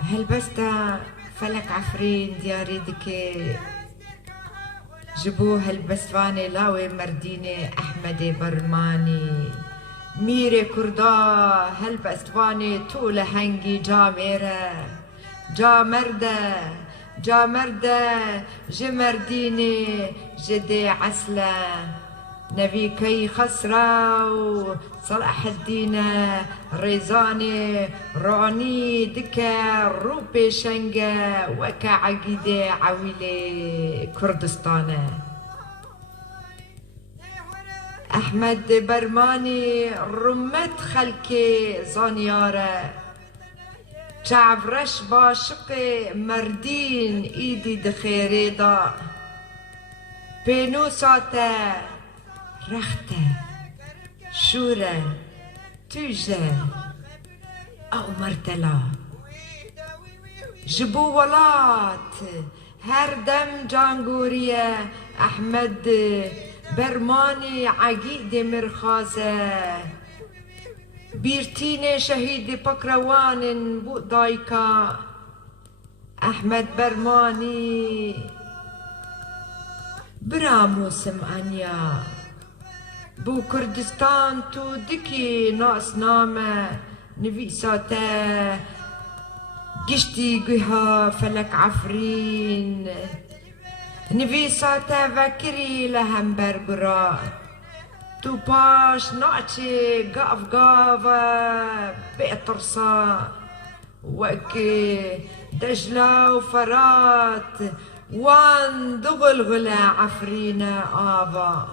هلبستا فلك عفرين دياري دكي جبوه هلبسفاني لاوي مرديني أحمد برماني ميري كردا هلبسفاني طول هنجي جاميرة جا مرده جمرديني جدي عسلة نبي كي خسرة وصلاح الدين ريزاني راني دكا روبي شنقة وكا عقيدة عويلي كردستانة أحمد برماني رمت خلكي زانيارة شعب رش باشقي مردين ايدي دخيري دا بينوساته رخته شوره توجه او مرتلا جبو ولات هر دم جانگوريه احمد برماني عقيد مرخازه بيرتين شهيد بكروان بودايكا أحمد برماني براموسم أنيا بو كردستان تو دكي ناس نامه نفيساته قشتي قها فلك عفرين نفيساته فكري لهم برقرا تو باش نعشي قافة بيطرصا وكي دجلة وفرات وان دغلغلة عفرينة آبا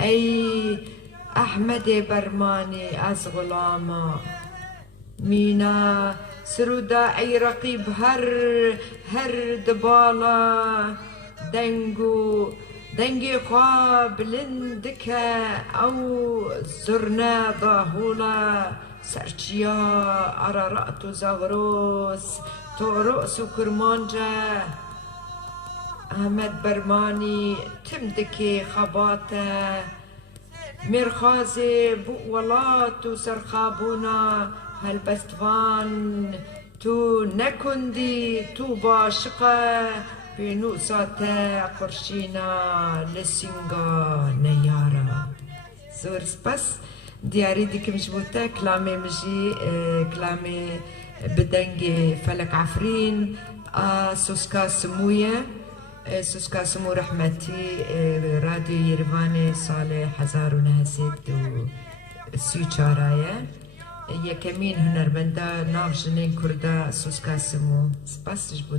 أي أحمد برماني أز غلاما مينا سرودا أي رقيب هر دبالا دنگی خواب لندکه او زرنا ضاهولا سرچیا عرارات و زغروس تو رؤس و کرمانجه احمد برماني تمدكي خباته مرخازي بولات و سرخابونا هالبستفان تو نكندي تو باشقه بنوساته قرشينا لسنگا نيارا زور سپس دياري ديك مجبوطة كلامي مجي كلامي بدنجي فلك عفرين سوسكا سموية سوسكا سمو رحمتي راديو يرفاني سال 1934 يكمين هنرمندا ناف جنين كردا سوسكا سمو سپس